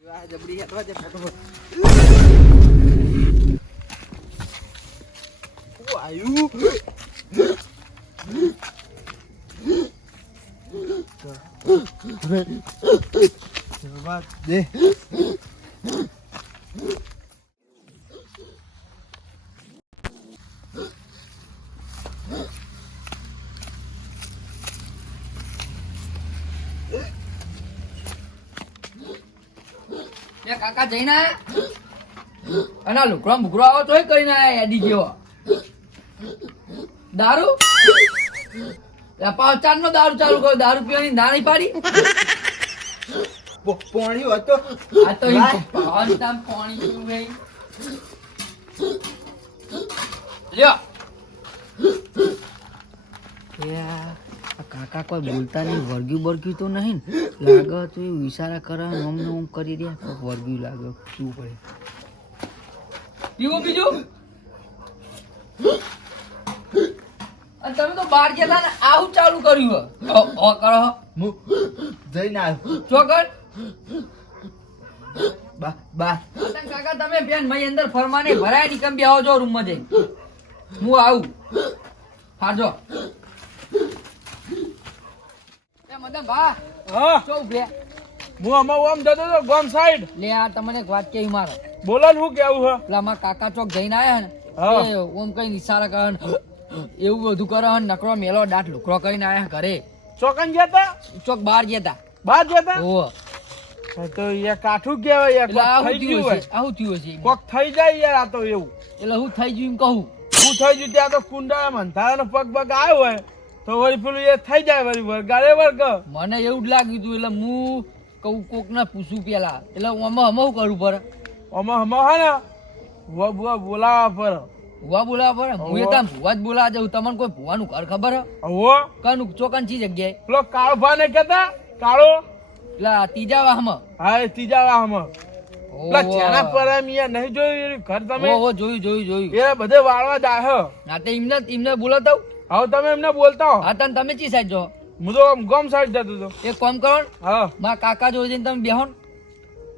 આ જબરી હેઠવા છે ફટાફટ. ઓ, આયુ. જવા દે. કાકા જઈને અને લુકડો મુકડો આવો તોય કરીને આયા યાદી જેવો. દારૂ? પાંચ ચાર નો દારૂ ચાલુ કર્યો દારૂ પીવાની ના નહીં પાડી પોણી હતો આ તો પાવાનું તામ પાણી પીવું ભાઈ લ્યો. આ આ કાકા કોઈ બોલતા નહીં વર્ગ્યું બર્ગ્યું તો નહીં લાગે તો એ ઇશારા કરે ને ઓમ ને ઓમ કરી દે તો વર્ગ્યું લાગે શું પડે. પીવો બીજું. અને તમે તો બહાર ગયા ને આવું ચાલુ કર્યું હો કરો. હું જઈને આવ્યો. ચોકડ બા બા. કાકા તમે બેન મય અંદર ફરમાને ભરાયની કમ બેહો જો રૂમમાં જઈ હું આવું. એ મદન ભા હા? ચો ઉભે. હું આમાં આમ જતો હતો ગોમ સાઈડ લે આ તમને એક વાત કેવી મારો? બોલો ને શું કેવું હે? પેલા મારા કાકા ચોક જઈને આયા ને. એ ઓમ કઈ નિશારા કરે એવું બધું કરે ને નકરો મેલો દાંત લુકરો કરીને આયા ઘરે. ચોકન ગયા તા? ચોક બહાર ગયા તા. બહાર ગયા તા? ઓહો. તો યાર કાઠું કેવાય યાર આવું કોક થઈ થયું ગયું હોય આવું થયું હશે કોક થઈ જાય યાર આ તો એવું. એટલે હું થઈ ગયું એમ કહું. હું થઈ ગયું ત્યાં તો કુંડા મંથારાનો પગ પગ આવ્યો હોય. તો વળી પેલું એ થઈ જાય વળી વરગાડે વર્ગ મને એવું જ લાગ્યું હતું એટલે હું કહું કોક ને પૂછું પેલા. એટલે આમાં અમે શું કરવું પડે આમાં હમા હા ને ભુવા ભુવા બોલાવા પર. ભુવા બોલાવા પડે હું એ તમ ભુવા જ બોલાવા જાઉં. તમને કોઈ ભુવાનું ઘર ખબર હે? કનું ચોકન ચી જગ્યાએ? પેલો કાળો ભાને કેતા? કાળો? પેલા ત્રીજા વાહમાં. હા ત્રીજા વાહમાં. ચેના પર નહીં જોયું ઘર તમે? જોયું જોયું જોયું. એ બધે વાળવા જાય હે તે એમને એમને બોલાવતા હવે તમે એમને બોલતા હો. હા તને તમે ચી સાઈડ જો? હું તો આમ ગમ સાઈડ જતો હતો. એક કોમ કરો હા. મારા કાકા જોડે જઈને તમે બેહો.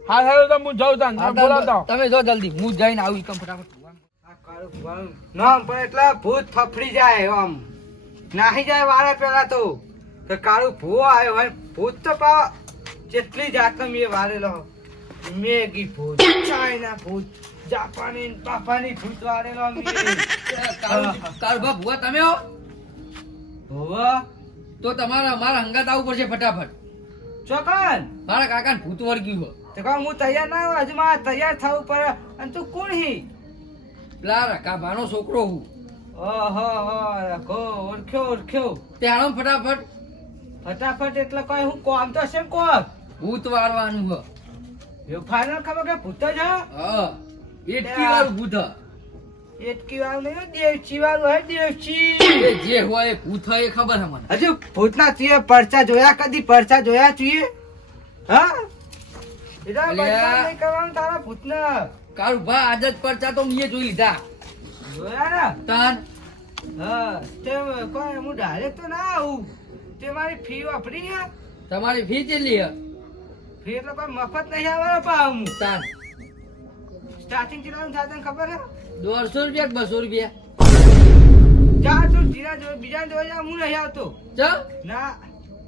હા સારું તો હું જાઉં તાન. તમે બોલાવતા તમે જો જલ્દી. હું જઈને આવું એકમ ફટાફટ. ના કાળું નામ પણ એટલા ભૂત ફફડી જાય આમ નાહી જાય વારે પેલા તો. કે કાળું ભૂ આવ્યો હોય ભૂત તો પા જેટલી જાતનો મેં વારેલો. મેગી ભૂત ચાઇના ભૂત જાપાની પાપાની ભૂત વારેલો મેં. કાળુ- કાળુભા ભુવા તમે હો? ભૂવો તો તમારા મારા હંગાત આવવું પડશે ફટાફટ. ચોકન! મારા કાકા ભૂત વર્ગ્યું હો તો કહું હું તૈયાર ના હોઉં હજુ મારે તૈયાર થવું પડે. અને તું કોણ હી? પેલા રકાભાનો છોકરો હું. ઓહો હો રખો ઓળખ્યો ઓળખ્યો તે ફટાફટ. ફટાફટ એટલે કોઈ હું કોમ તો છે કોમ ભૂત વાળવાનું હો એવું ફાઇનલ ખબર કે ભૂત જ હા? હા એટલી વાર ભૂત જે હોય ભૂત હોય ખબર મને. હજુ ભૂતના તુએ પરચા જોયા કદી પરચા જોયા તુએ હા? તારા ભૂતના. કાળુ ભા આજ જ પરચા તો મેં જોઈ લીધા. જોયા ને? તાન. હા તે કોઈ હું ડાયરેક્ટ તો ના આવું. તે મારી ફી વાપરી હે? તમારી ફી કેટલી હે? ફી એટલે કોઈ મફત નહીં આવવાનો પા હું તાન. સ્ટાર્ટિંગ ચલાવવાનું થાય તને ખબર હે? દોઢસો રૂપિયા કે બસો રૂપિયા? જા તું જીરા જો બીજા જોઈ જા હું નહીં આવતો. ચ. ના.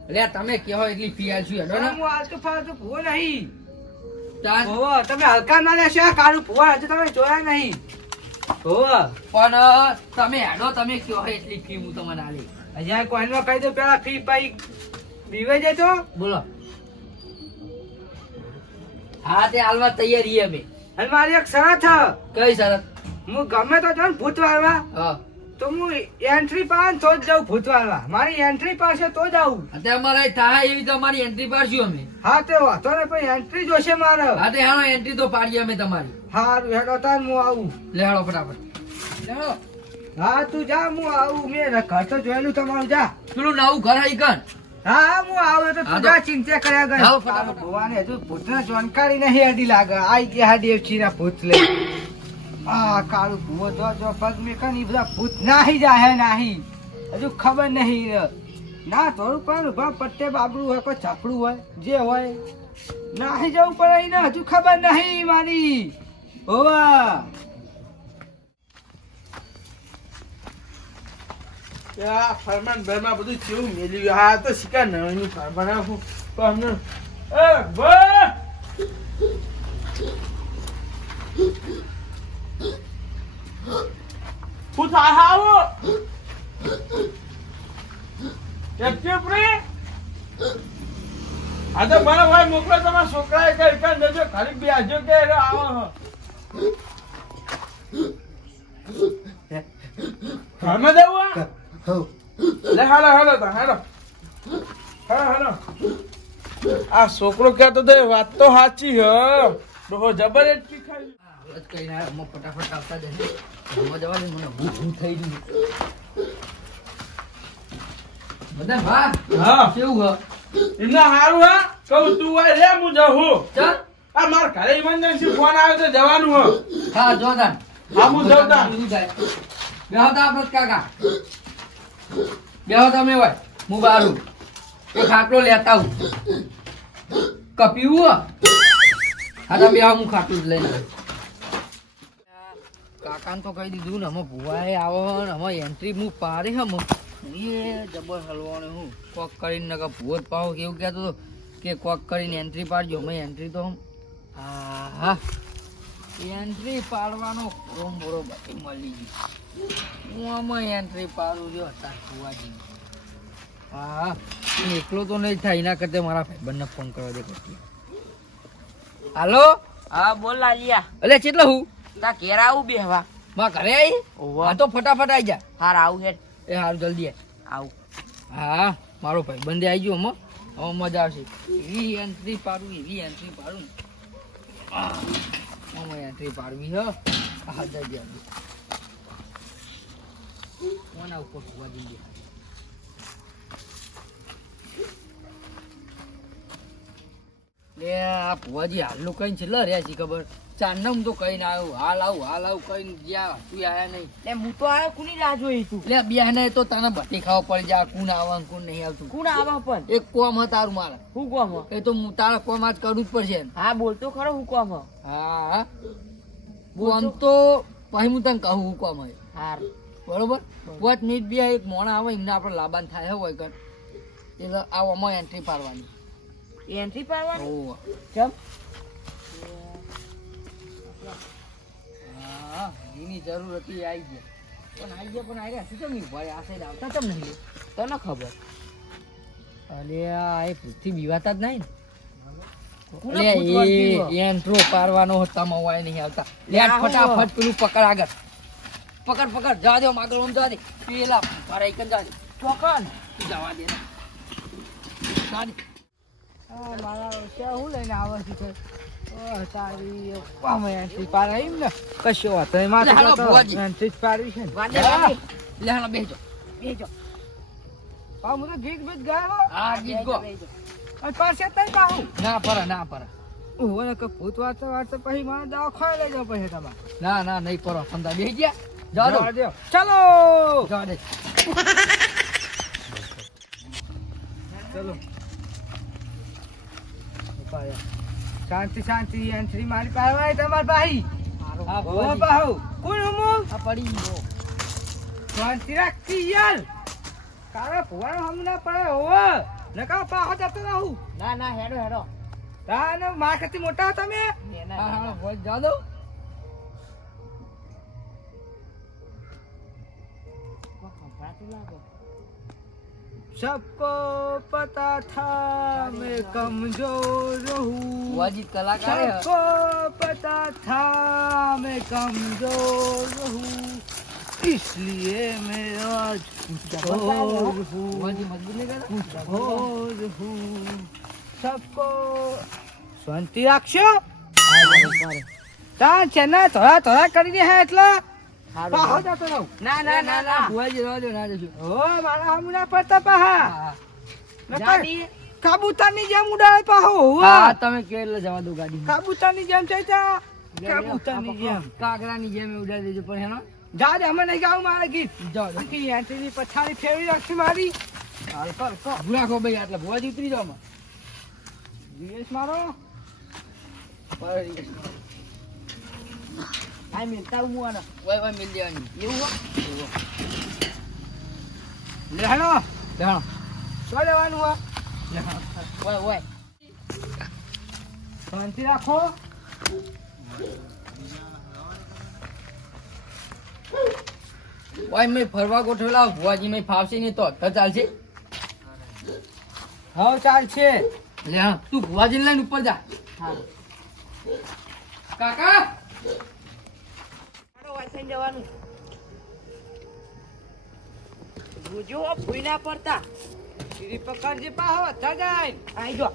લે તમે કહો એટલી ફી આલશું હેડો ને? હું આલતું ફાલતું ભૂવો નહીં. તાન તમે હલકા ના લેશો આ ભૂવા હજુ તમે જોયા નહીં. હોવા પણ તમે હેડો તમે કહો એટલી ફી હું તમને આલી. અહીંયા કોઈનમાં કહી દો પેલા ફી પાઈ બીવે જાય તો? બોલો. હા તે હાલમાં તૈયારી અમે. અને મારી એક શરત કઈ શરત? હું ગમે તો જાઉં ને ભૂત વાળવા તો હું એન્ટ્રી પાસ તો જ જાઉં ભૂત વાળવા મારી એન્ટ્રી પાસે તો જ આવું. અત્યારે અમારે થાય એવી તો અમારી એન્ટ્રી પાડશું અમે. હા તે વાંધો ને પણ એન્ટ્રી જોશે મારે. હા તે હા એન્ટ્રી તો પાડીએ અમે તમારી. હારું હેડો તાર હું આવું. લેડો ફટાફટ. હા તું જા હું આવું. મેં ઘર તો જોયેલું તમારું જા. પેલું નવું ઘર આવી ગણ હા હા આવું તો તું જા ચિંતા કર્યા ફટાફટ. ભગવાને હજુ ભૂતને જાણકારી નહીં હડી લાગે. આઈ ગયા હા દેવચીના ભૂત લઈ આ કાળું ભૂવો પગ મેકન બધા ભૂત નાહી જાહે, નાહી. હજુ ખબર નહીં ના, થોડું પણ ઊભા, પટ્ટે હોય, કોઈ છાપડું હોય, જે હોય. નાહી જવું પડે એને હજુ ખબર નહીં મારી. હોવા. ફરમાન બરમાન બધું કેવું મેલ્યું? હા તો શિકાર નવીનું ફરમાન એ ભા! હું થાય આવો એક ચૂપ રે આ તો મારા ભાઈ મોકલો, તમારા છોકરાએ કઈ કઈ જજો ખાલી બે આજો કે આવો. ઘરમાં જવું લે, હાલો હાલો, તો હાલો. હાલો હાલો. આ છોકરો કહેતો તો એ વાત તો સાચી, હ. બહુ જબરજસ્તી ખાઈ હાલત કઈ ના ફટાફટ આવતા જશે. જમવા જવા દે મને હું હું થઈ ગયું બધા ભા હા. કેવું હ? એમના હારું હા? કહું તું હોય રે હું જાઉં ચાલ આ મારા ઘરે ઇમરજન્સી ફોન આવ્યો તો જવાનું હ. હા જોરદાર. હા હું જાઉં તા. બેહો તા આપણે કાકા. બેહો તમે હોય. હું બારું. એક ખાટલો લેતા આવું. કપીવું હા. તમે હું ખાટલું જ લઈને. કાકાને તો કહી દીધું ને અમે ભુવાએ આવો ને અમે એન્ટ્રી હું પારે હમ. એ જબર હલવાનો હું. કોક કરીને નકર ભૂવો જ પાવો કેવું કહેતો હતો કે કોક કરીને એન્ટ્રી પાડજો અમે એન્ટ્રી તો હા હા એન્ટ્રી પાડવાનો રોમ બરોબર મળી ગયો. હું આમાં એન્ટ્રી પાડું જો હતા ભુવાજી. હા હું એકલો તો નહીં થાય એના કરતા મારા ભાઈબંધને ફોન કરવા દે પછી. હાલો? હા બોલ લાલિયા. એટલે કેટલો હું? તા કેરા આવું બેહવા માં ઘરે આવી. હા તો ફટાફટ આવી જા. હાર આવું હેડ. એ હારું જલ્દી. આવું. હા મારો ભાઈ બંદે આવી ગયો હમો હવે મજા આવશે. એવી એન્ટ્રી પાડું એવી એન્ટ્રી પાડું. આમાં એન્ટ્રી પાડવી હ. હા જલ્દી દે કોના ઉપર હોવા જઈએ લે આ ભુવાજી હાલનું કઈ છે રહ્યા છે ખબર. ચાંદમ તો કઈ ના આવ્યું હાલ આવું હાલ આવું કઈ ગયા તું આયા નહીં. લે હું તો આવ્યો કુની રાહ જોઈ તું? લે બિહાને તો તને બટી ખાવા પડી જાય કોણ આવે કુન નહીં આવતું. કુન આવા પણ? એક કોમ હ તારું મારે. હું કોમ હ? એ તો હું તારા કોમ આજ કરવું જ પડશે હા બોલતો ખરો હું કોમ હ? હા હા. આમ તો. પછી હું તને કહું હું કોમ હોય હાર. બરોબર? પાંચ મિનિટ બી એક મોણા આવે એમને આપણે લાબાન થાય હોય કર એટલે આવામાં એન્ટ્રી પાડવાની. એન્ટ્રી પાડવાની? કેમ? હા એની જરૂર હતી આવી ગયા. પણ આવી ગયા પણ આવી શું કેમ ભાઈ આ સાઈડ આવતા કેમ નહીં? તને ખબર? અરે આ એ પૃથ્વી બીવાતા જ નહીં ને? એન્ટ્રો પારવાનો હતા મવાય નહીં આવતા. ફટાફટ પેલું પકડ આગળ. પકડ પકડ. જવા દે ઓમ જવા દે. પેલા તારા એકન જવા દે. ચોકન. જવા દે. મારા શું લઈને આવે છે? ભૂત વાંચતા વાંચતા પછી મારે દવા ખોઈ લઈ જાવ પછી તમારે ના ના, નહીં સંતા બેસી ગયા જવા ચાલો. ચલો. શાંતિ શાંતિ એન્ટ્રી મારી પાસે તમાર ભાઈ. ભો બાહુ કોણ હું? આ પડી ગયો. શાંતિ રાખતી યાર. કારો ભુવાનો હમ ના પડે હોવે. નકા પાહો જતો રહું. ના ના હેડો હેડો. તાને માર કરતી મોટા તમે? હા હા બોલ જવા દો લાગે. सबको पता था मैं कमजोर हूँ ભુવાજી કલાકાર હે. सबको पता था मैं कमजोर हूँ इसलिए मैं आज कमजोर हूँ ભુવાજી મજબૂત નહીં કરતા? कमजोर हूँ सबको શાંતિ રાખશો તા ચેના થોડા થોડા કરી દે હે એટલે હારું. પાહો જતો રહું ના ના ના ના. ભુવાજી રહો ના જજો. ઓ મારા હમણાં પડતા પાહા. હા ની જેમ ઉડાડે પાહો હા. તમે કે એટલે જવા દો ગાડી. કાબૂતરની જેમ છે ત્યાં. કાબૂતરની જેમ. કાગડાની જેમ ઉડાડી દેજો પણ હેનો. જા દે અમે નહીં ગાવું મારા ગીત. જાઓ. આખી એન્ટ્રીની પછાડી ફેરવી રાખી મારી. હાલ કર કર. ભૂલા ખો ભાઈ આટલા ભુવાજી ઉતરી જાઓ માં દિવસ મારો. પર મારો. આ મિલતા હું આને ઓય ઓય મિલ દેવાની એવું હો એવો. લે હેલો જાણો. શું લેવાનું આ ઓય ઓય શાંતિ રાખો ઓય મેં ફરવા ગોઠવેલા ભુવાજી મેં ફાવશે નહીં તો તો ચાલશે હા ચાલશે લે હા તું ભુવાજી લઈને ઉપર જા કાકા વાંચીને જવાનું જોજો ભૂઈ ના પડતા. શ્રી પકડજે પાહો થા જાય. આઈ જો.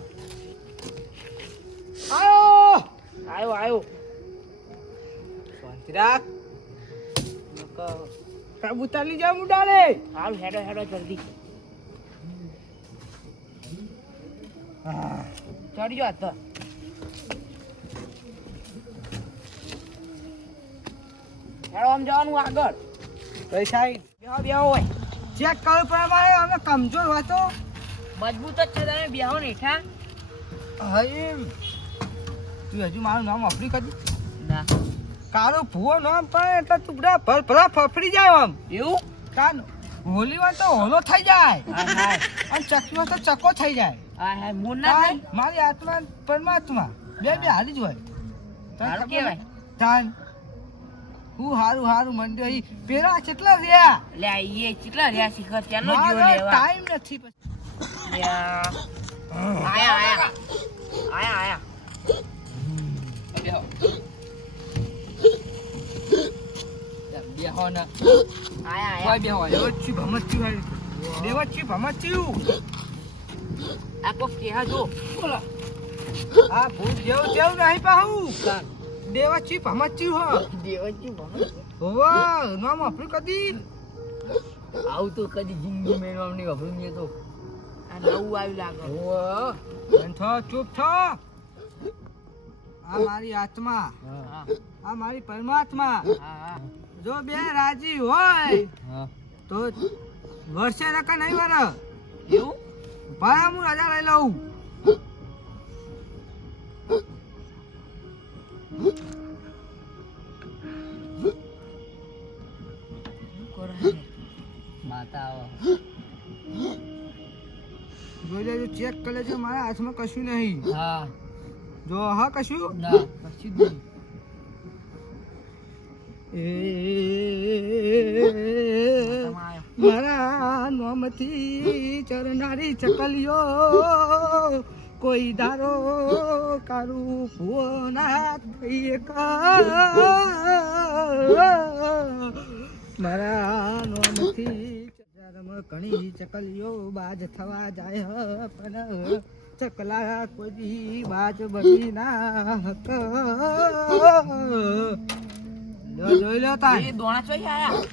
આયો. આયો આયો. શાંતિ રાખ. કબૂતર લઈ જા મુડાલે હાલ હેડો હેડો જલ્દી. ચડી જો આમ જવાનું આગળ. પૈસા બેહો બેહો હોય ચેક કરો પ્રમાણે અમે કમજોર હોય તો? મજબૂત જ છે તમે બેહો ને હેઠા. હા એમ. તું હજુ મારું નામ વાપરી કરી ના. કારો ભૂવો નામ પણ એટલે તું બધા ભર ભલા ફફડી જાય આમ. એવું? કાન હોલીમાં તો હોલો થઈ જાય. અને ચકીમાં તો ચકો થઈ જાય. મારી આત્મા પરમાત્મા. બે બે હારી જ હોય. તને હું હારું હારું મંડ્યો અહીં પેલા કેટલા રહ્યા લે ઈએ કેટલા રહ્યા શિખર ત્યાંનો જીવો લેવા ટાઈમ નથી પછી. આયા આયા આયા આયા બેહો બેહો ને આયા આયા બેહો ભમચ્યું. ભમચ્યું. આ કોક કેહા જો બોલો. આ ભૂત જેવું જેવું નહીં પાહું. દેવચ્છી ભમચ્યું હો. દેવજી ભગત હોવા, નામ વાપર્યું કદી? આવું તો કદી જિંદગી મેળવવા નહીં વાપરું મેં તો. આ નવું આવ્યું લાગે. ઓહ. બંધ થો, ચૂપ થો. આ મારી આત્મા. હા. આ મારી પરમાત્મા. હા હા. જો બે રાજી હોય તો વર્ષે રકા નહીં વર. એવું? ભાઈ હું રજા લઈ લઉં. માતા આવો જોઈ લેજો ચેક કરે છે મારા હાથમાં કશું નહીં. હા. જો હા કશું? ના કશું જ નહીં. મારા નોમથી ચરનારી ચકલીઓ કોઈ દારો કારું ભૂવો ના થઈ મારા નોમથી ચરમ ઘણી ચકલીઓ બાજ થવા જાય પણ ચકલા કોઈ બાજ બની ના હક. જોઈ લો તા એ દોણા ચોઈ આયા.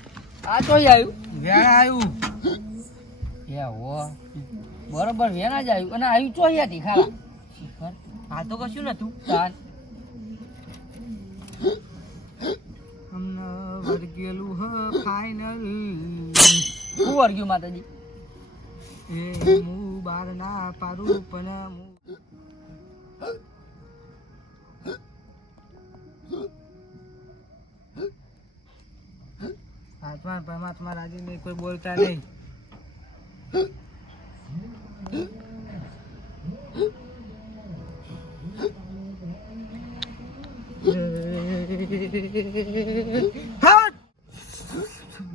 આ ચોઈ આવ્યું વેણ આવ્યું એ હો બરોબર વેના જ આવ્યું. અને આવ્યું ચોહિયાથી ખાલા આ તો કશું નતું. અમને વર્ગેલું હ ફાઈનલ શું વર્ગ્યું માતાજી? એ હું બાર ના પાડું પણ હું આત્મા પરમાત્મા રાજી નહીં કોઈ બોલતા નહીં.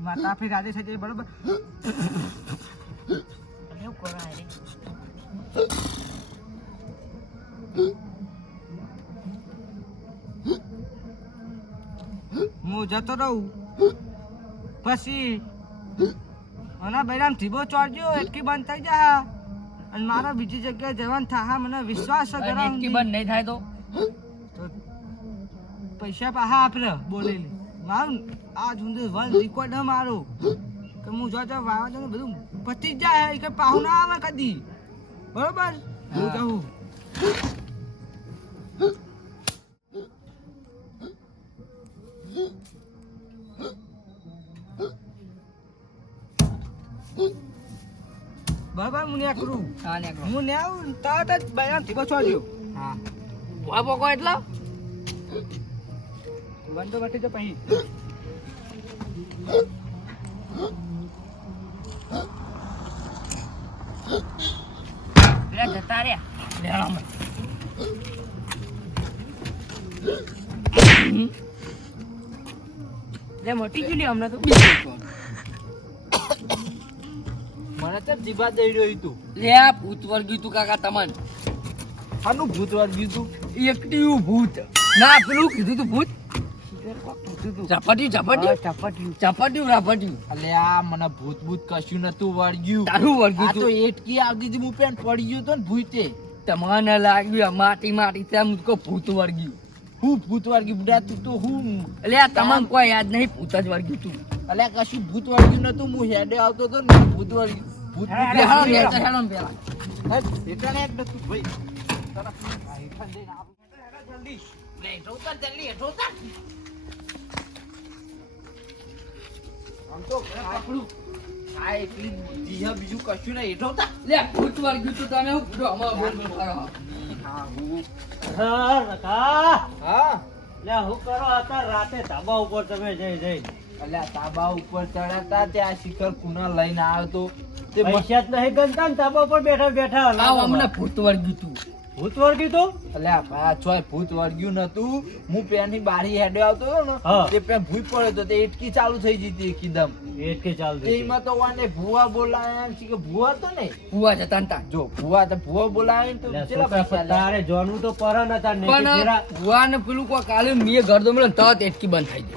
માતા ફી રાજી થઈ બરોબર? એવું કરાય હું જતો રહું. પછી આના બૈરામ ધીબો ચોરજો એટલી બંધ થઈ જા. અને મારો બીજી જગ્યાએ જવાનું થાહા મને વિશ્વાસ એટલી ઊંધી. બંધ નહીં થાય તો? પૈસા પાહા આપરે બોલેલી. મારું આ જુંદર વન રેકોર્ડ હે મારું. કે હું જો જો વાવા બધું પતી જ જાય કે પાહુ ના આવે કદી. બરોબર? હું કહું બરોબર ખબર કરું હા નેકરું. હું ને આવું તરત જ બયાનથી બચવા લ્યો હા. ભૂવા પોકો એટલો? બંધો બટી તો પછી. પેલા જતા રે. લેણા લે મોટી ગયું લે હમણાં તો. મને તો જીભા દઈ રહ્યું તું? લે આ ભૂત વર્ગ્યું તું કાકા તમન. આનું ભૂત વર્ગ્યું તું? એકટીયું ભૂત. ના પેલું કીધું તું ભૂત. ઝપટ્યું ઝપટ્યું ચપટ્યું ઝપટ્યું રાપટ્યું આ મને ભૂત ભૂત કશું નતું વળગ્યું તારું વળગ્યું તો એટકી આવતી હતી હું પેન પડી ગયું તો ને ભૂતે. તમને લાગ્યું આ માટી માટી ત્યાં મુજકો ભૂત વર્ગ્યું. હું ભૂત વર્ગ્યું બુડા તો હું અલ્યા તમને કોઈ યાદ નહીં ભૂત જ વર્ગ્યું તું અલ્યા કશું ભૂત વર્ગ્યું નતું હું હેડે આવતો તો ને ભૂત વર્ગ્યું ભૂત હેડો પેલા. ભાઈ આ હેઠળ જઈને આવું. હેડ જલ્દી હેઠો ઉતાર જલ્દી હેઠો ઉતાર આમ તો પકડું આ એટલી બીજું કશું નહીં હેઠો ઉતાર. લે, ભૂત વર્ગ્યું તો તમે હું ભૂડો અમારો કરો. હા હું હા? હા લે હું કરો અત્યારે રાતે ધાબા ઉપર તમે જઈ જઈ. અલ્યા ધાબા ઉપર ચડાતા તા ત્યાં શિખર કુના લઈને આવ્યો તો તે મ- પૈસા નહીં ગણતા ને ધાબા ઉપર બેઠા બેઠા. અમને ભૂત વર્ગ્યું તું. ભૂત વળગ્યું તો અલ્યા ભાઈ છોય ભૂત વળગ્યું નતું. હું પેનની બારી હેડે આવતો ને તે પેન ભૂત પડ્યો તો તે એટકી ચાલુ થઈ જતી એકદમ એટકી ચાલુ થઈ એમાં તો વાને ભૂવા બોલાયા એમ છે કે ભૂવા તો ને ભૂવા છે ને જો ભૂવા તો ભૂવા બોલાવે તો પૈસા તારે જોનું તો પર નતા ને પણ ભૂવા ને પેલું કોઈ કાલે મેં ઘર દો મળે તત એટકી બંધ થઈ ગઈ.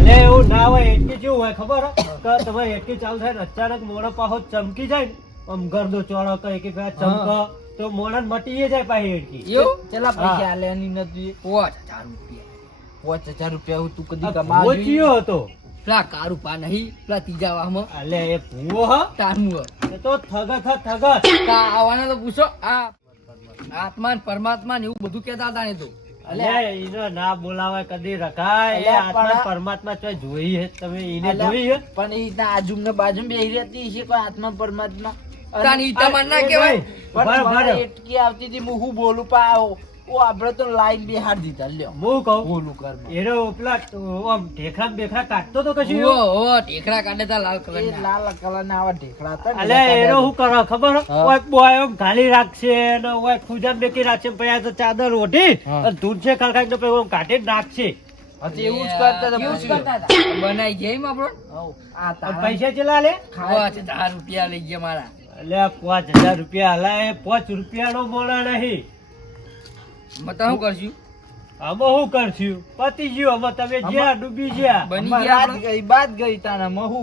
અલે એવું ના હોય એટલી કેવું હોય ખબર? હે? કે તમારે એટલી ચાલુ થાય ને અચાનક મોડો પાહો ચમકી જાય ને આમ ગરદો ચોળો કઈ કે ચમકો. તો મોણન મટીએ જાય પાહી હેડકી એવું? ચલા પૈસા લેની નથી પાંચ હજાર રૂપિયા. પાંચ હજાર રૂપિયા હું તું કદી કમાવા ભૂવો હતો? પેલા કારું પા નહીં પેલા ત્રીજા વાહમાં. અલે એ ભૂવો હ. તારનું એ તો થગત હ થગત કા આવવાના તો પૂછો. આ આત્મા ને પરમાત્મા ને એવું બધું કેતા હતા ને તો. ના બોલાવાય કદી રખાય. આત્મા પરમાત્મા ચોય જોઈ તમે એને જોઈ પણ એ રીતના આજુ ને બાજુ બેહી રહેતી છે કોઈ આત્મા પરમાત્મા? તાન તમાર ના કહેવાય નહીં. બરાબર. મને આવતી હતી હું હું બોલું પાવ ઓ આપણે તો લાઈન બેહાડ દીધા લ્યો. હું કહું બોલું કર એનો પેલા આમ ઢેખડા ને કાઢતો તો કશું ઓ ઓ ટેકરા કાઢે તા લાલ કલર એ લાલ કલર ના આવા ઢેકડા હતા અલે બધા એનો કરો ખબર? ઓય બોય આમ ઘાલી રાખશે ને ઓય ખુજામ બેકી રાખશે પછી તો ચાદર ઓઢી. છે ખળખાઈને પછી આમ કાઢી જ નાખશે. હજી એવું જ કરતા હતા એવું કરતા હતા. બનાઈ ગયા એમ આપણો? આ પૈસા ચલા લે? પાંચ હજાર રૂપિયા લઈ ગયા મારા. અલે પાંચ હજાર રૂપિયા હલાય પાંચ રૂપિયાનો મોણા નહીં. મતા શું કરશું? અમે શું કરશું? પતી ગયું અમે તમે જ્યાં ડૂબી ગયા બની ગયા રાત ગઈ બાદ ગઈ તાના મહુ.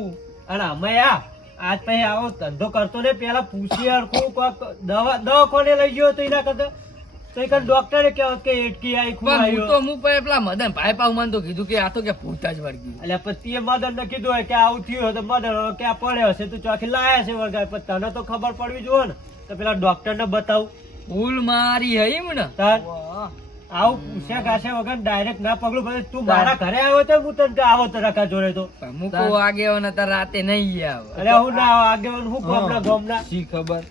અને અમે આ આજ પછી આવો ધંધો કરતો ને પેલા પૂછી હરખું દવા દવા કોને લઈ ગયો તો એના કરતા. તો ડોક્ટરે કહેવાય કે એટકી આઈ પણ તો હું પછી પેલા મદન ભાઈ પાઉ મને તો કીધું કે આ તો કે ભૂત જ વળગી એટલે પછી મદન ને કીધું હોય કે આવું થયું હોય તો મદન કે આ પડ્યો હશે? તું ચોખી લાયા છે વળગાય પણ તને તો ખબર પડવી જોઈએ ને. તો પેલા ડોક્ટર ને બતાવું. ભૂલ મારી હઈ એમ ને તાર આવું પૂછ્યા કાશે વગર ડાયરેક્ટ ના પગલું પછી તું મારા ઘરે આવ્યો તો હું તને આવો તો રખા જોડે તો. પણ હું કો આગે ને તાર રાતે નહીં આવે. એટલે હું ના આવો આગેવાન હું ગોમના ગોમના શી ખબર?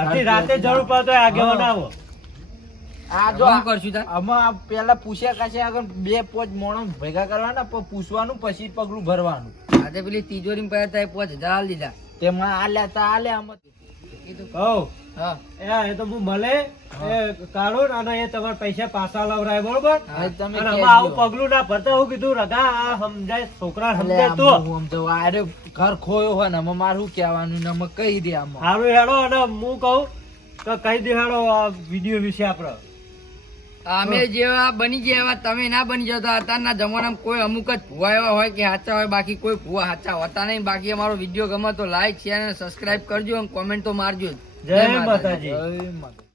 અડધી રાતે જરૂર પડતો આગેવાન આવો. આ જો શું કરશું તાર? આમાં પેલા પૂછ્યા કાશે આગળ બે પોચ મોણસ ભેગા કરવાના પૂછવાનું પછી પગલું ભરવાનું. આજે પેલી તિજોરી માં પડ્યા તા પાંચ હજાર આલી દીધા. તેમાં આલ્યા તા આલ્યા આમાં. કીધું હા. એ એ તો હું મળે કાઢો અને એ તમારા પૈસા પાછા લવરાય બરોબર? તમે આવું પગલું ના ભરતા હું કીધું રગા આ સમજાય છોકરા સમજાય તો. આમાં હું સમજાવું, આ રે ઘર ખોયો હોય ને આમાં મારું શું કહેવાનું ને આમાં કહી દે આમાં. સારું હેડો અને હું કહું તો કહી દે હેડો આ વીડિયો વિશે આપણે અમે જેવા બની ગયા એવા તમે ના બની જતા અત્યારના જમાનામાં કોઈ અમુક જ ભૂવા એવા હોય કે સાચા હોય બાકી કોઈ ભૂવા સાચા હોતા નહીં. બાકી અમારો વીડિયો ગમે તો લાઈક શેર અને સબસ્ક્રાઇબ કરજો અને કોમેન્ટ તો મારજો જય. માતાજી. જય માતા